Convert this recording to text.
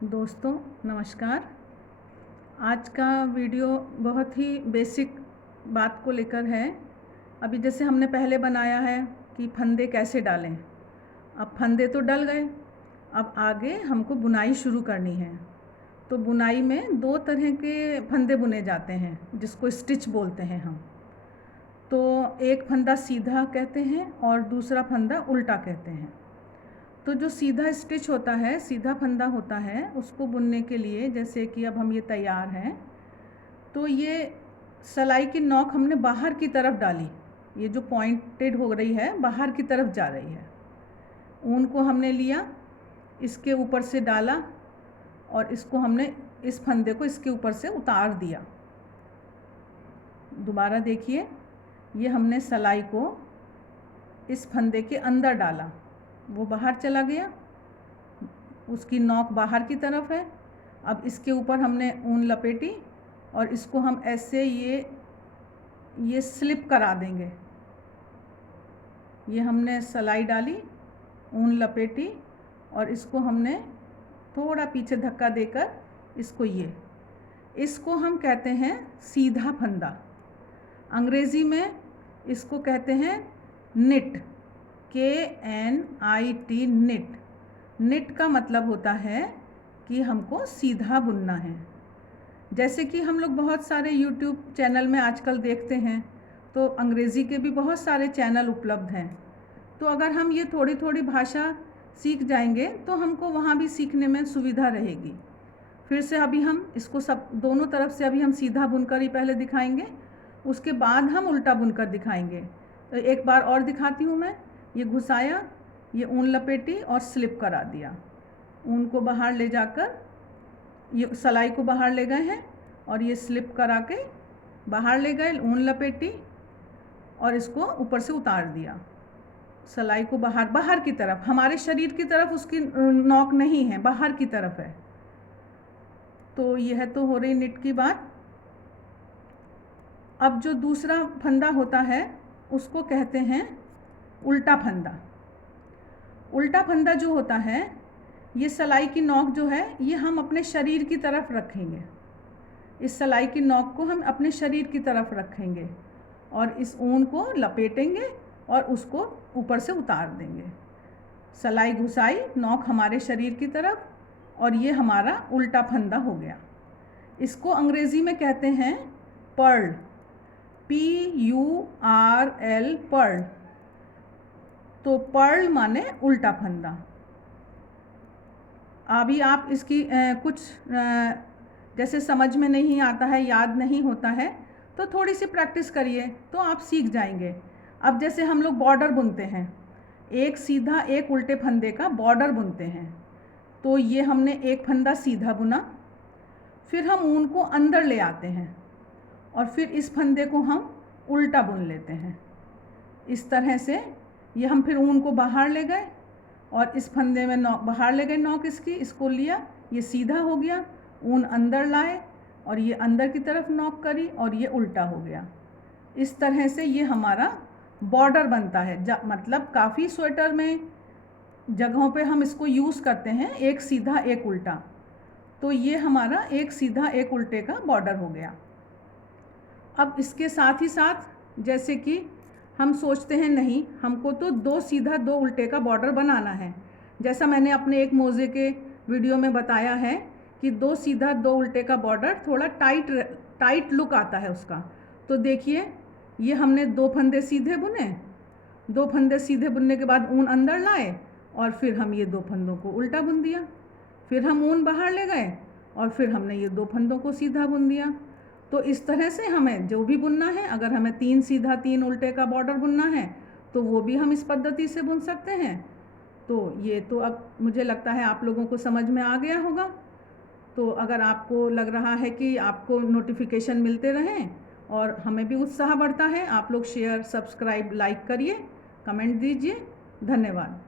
दोस्तों नमस्कार। आज का वीडियो बहुत ही बेसिक बात को लेकर है। अभी जैसे हमने पहले बनाया है कि फंदे कैसे डालें। अब फंदे तो डल गए, अब आगे हमको बुनाई शुरू करनी है। तो बुनाई में दो तरह के फंदे बुने जाते हैं जिसको स्टिच बोलते हैं हम। तो एक फंदा सीधा कहते हैं और दूसरा फंदा उल्टा कहते हैं। तो जो सीधा स्टिच होता है, सीधा फंदा होता है, उसको बुनने के लिए जैसे कि अब हम ये तैयार हैं, तो ये सलाई की नोक हमने बाहर की तरफ डाली। ये जो पॉइंटेड हो रही है बाहर की तरफ जा रही है। ऊन को हमने लिया, इसके ऊपर से डाला और इसको हमने इस फंदे को इसके ऊपर से उतार दिया। दोबारा देखिए, ये हमने सलाई को इस फंदे के अंदर डाला, वो बाहर चला गया, उसकी नोक बाहर की तरफ है। अब इसके ऊपर हमने ऊन लपेटी और इसको हम ऐसे ये स्लिप करा देंगे। ये हमने सलाई डाली, ऊन लपेटी और इसको हमने थोड़ा पीछे धक्का देकर इसको हम कहते हैं सीधा फंदा। अंग्रेज़ी में इसको कहते हैं निट, KNIT, निट। निट का मतलब होता है कि हमको सीधा बुनना है। जैसे कि हम लोग बहुत सारे YouTube चैनल में आजकल देखते हैं, तो अंग्रेज़ी के भी बहुत सारे चैनल उपलब्ध हैं। तो अगर हम ये थोड़ी थोड़ी भाषा सीख जाएंगे तो हमको वहाँ भी सीखने में सुविधा रहेगी। फिर से अभी हम इसको सब दोनों तरफ से अभी हम सीधा बुनकर ही पहले दिखाएंगे, उसके बाद हम उल्टा बुनकर दिखाएंगे। तो एक बार और दिखाती हूँ मैं। ये घुसाया, ये ऊन लपेटी और स्लिप करा दिया। ऊन को बाहर ले जाकर ये सलाई को बाहर ले गए हैं और ये स्लिप करा के बाहर ले गए, ऊन लपेटी और इसको ऊपर से उतार दिया। सलाई को बाहर की तरफ, हमारे शरीर की तरफ उसकी नोक नहीं है, बाहर की तरफ है। तो यह तो हो रही निट की बात। अब जो दूसरा फंदा होता है उसको कहते हैं उल्टा फंदा। उल्टा फंदा जो होता है, ये सलाई की नोक जो है ये हम अपने शरीर की तरफ रखेंगे। इस सलाई की नोक को हम अपने शरीर की तरफ रखेंगे और इस ऊन को लपेटेंगे और उसको ऊपर से उतार देंगे। सलाई घुसाई, नोक हमारे शरीर की तरफ, और ये हमारा उल्टा फंदा हो गया। इसको अंग्रेज़ी में कहते हैं पर्ल, PURL, पर्ल। तो पर्ल माने उल्टा फंदा। अभी आप इसकी कुछ जैसे समझ में नहीं आता है, याद नहीं होता है, तो थोड़ी सी प्रैक्टिस करिए तो आप सीख जाएंगे। अब जैसे हम लोग बॉर्डर बुनते हैं, एक सीधा एक उल्टे फंदे का बॉर्डर बुनते हैं। तो ये हमने एक फंदा सीधा बुना, फिर हम ऊन को अंदर ले आते हैं और फिर इस फंदे को हम उल्टा बुन लेते हैं। इस तरह से ये हम फिर ऊन को बाहर ले गए और इस फंदे में नोक बाहर ले गए, नोक इसको लिया, ये सीधा हो गया, ऊन अंदर लाए और ये अंदर की तरफ नोक करी और ये उल्टा हो गया। इस तरह से ये हमारा बॉर्डर बनता है। मतलब काफ़ी स्वेटर में जगहों पे हम इसको यूज़ करते हैं, एक सीधा एक उल्टा। तो ये हमारा एक सीधा एक उल्टे का बॉर्डर हो गया। अब इसके साथ ही साथ जैसे कि हम सोचते हैं नहीं, हमको तो दो सीधा दो उल्टे का बॉर्डर बनाना है। जैसा मैंने अपने एक मोज़े के वीडियो में बताया है कि दो सीधा दो उल्टे का बॉर्डर थोड़ा टाइट लुक आता है उसका। तो देखिए, ये हमने दो फंदे सीधे बुने, दो फंदे सीधे बुनने के बाद ऊन अंदर लाए और फिर हम ये दो फंदों को उल्टा बुन दिया। फिर हम ऊन बाहर ले गए और फिर हमने ये दो फंदों को सीधा बुन दिया। तो इस तरह से हमें जो भी बुनना है, अगर हमें तीन सीधा तीन उल्टे का बॉर्डर बुनना है तो वो भी हम इस पद्धति से बुन सकते हैं। तो ये तो अब मुझे लगता है आप लोगों को समझ में आ गया होगा। तो अगर आपको लग रहा है कि आपको नोटिफिकेशन मिलते रहें और हमें भी उत्साह बढ़ता है, आप लोग शेयर, सब्सक्राइब, लाइक करिए, कमेंट दीजिए। धन्यवाद।